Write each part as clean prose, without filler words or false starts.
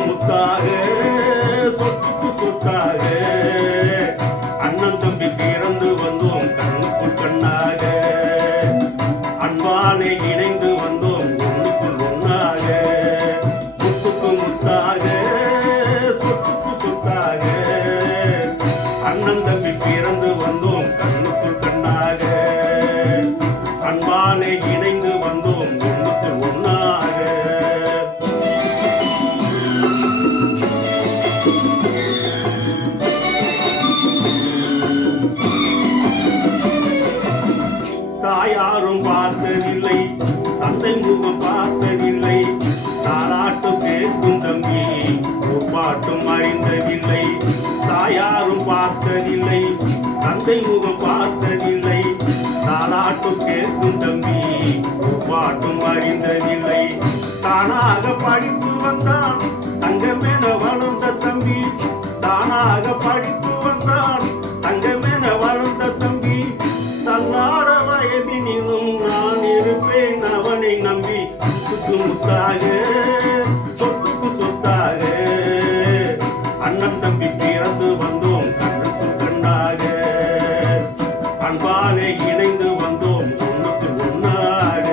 முத்தாக சொத்துக்கு சொத்தாக அண்ணன் தம்பி பிறந்து வந்தோம் கண்ணுக்குள் கண்ணாக அன்பாலே இணைந்து வந்தோம் ஒன்றுக்குள் ஒன்றாக முத்துக்கு முத்தாக சொத்துக்கு சொத்தாக அண்ணன் தம்பி பிறந்து வந்தோம் கண்ணுக்குள் கண்ணாக அன்பாலே இணைந்து வந்தோம் ஒன்றுக்குள் ஒன்றாக தாயாரும் பார்த்ததில்லை தந்தை முகம் பார்த்ததில்லை தாலாட்டு பேசும் தம்பி பாட்டும் அறிந்ததில்லை தாயாரும் பார்த்ததில்லை தந்தை முகம் பார்த்ததில்லை தாலாட்டு பேசும் தம்பி பாட்டும் அறிந்ததில்லை தானாக படித்து வந்தான் தங்கமென வளர்ந்த தம்பி தானாக படித்து வந்தான் தங்கமென வளர்ந்த தம்பி தன்னாட வயதினிலும் நான் இருப்பேன் அவனை நம்பி சொத்துக்கு முத்தாக சொத்துக்கு சொத்தாக அண்ணன் தம்பி பிறந்து வந்தோம் கண்ணுக்கு கண்ணாக அன்பாலே இணைந்து வந்தோம் ஒன்றுக்கு ஒன்றாக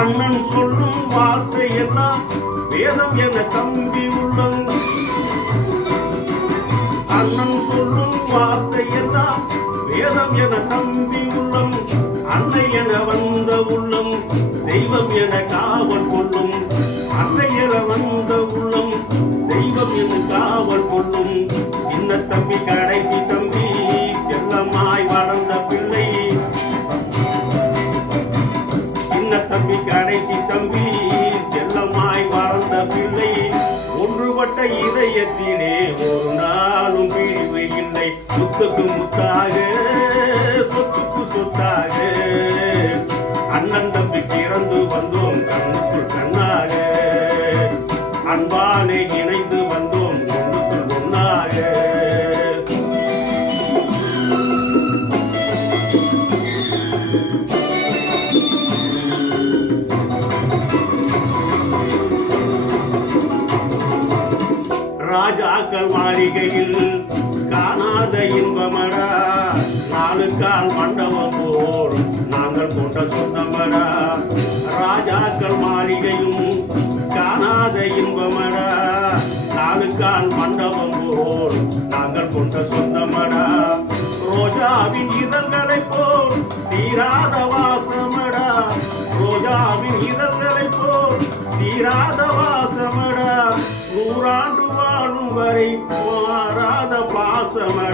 அண்ணன் சொல்லும் வார்த்தை எல்லாம் வேதம் என தம்பி உள்ளம் அண்ணன் சொல்லும் வார்த்தை எல்லாம் வேதம் என தம்பி உள்ளம் அன்னை என வந்த உள்ளம் தெய்வம் என காவல் கொள்ளும் அன்னை என வந்த உள்ளம் தெய்வம் என காவல் கொள்ளும் சின்ன தம்பி கடைசி தம்பி செல்லமாய் வளர்ந்த பிள்ளை தம்பி கடைசி தம்பி செல்லமாய் வாழ்ந்த பிள்ளை ஒன்றுபட்ட இதயத்திலே ஒரு நாளும் பிரிவு இல்லை முத்துக்கு முத்தாக சொத்துக்கு சொத்தாக அண்ணன் தம்பி பிறந்து வந்தோம் கண்ணுக்குள் கண்ணாக அன்பாலே இணைந்து வந்தோம் ஒன்றுக்குள் ஒன்றாக ராஜாக்கள் மாளிகையில் காணாத இன்பமடா நாலு கால் மண்டபம் போல் நாங்கள் கொண்ட சொந்தமடா ராஜாக்கள் மாளிகையும் காணாத இன்பமடா நாலு கால் மண்டபம் போல் நாங்கள் கொண்ட சொந்தமடா ரோஜாவின் இதழ்களை போல் தீராத வாசமடா ரோஜாவின் இதழ்களை போல் தீராத வாசமடா நூறாண்டு வாழும் வரை மாறாத பாசமடா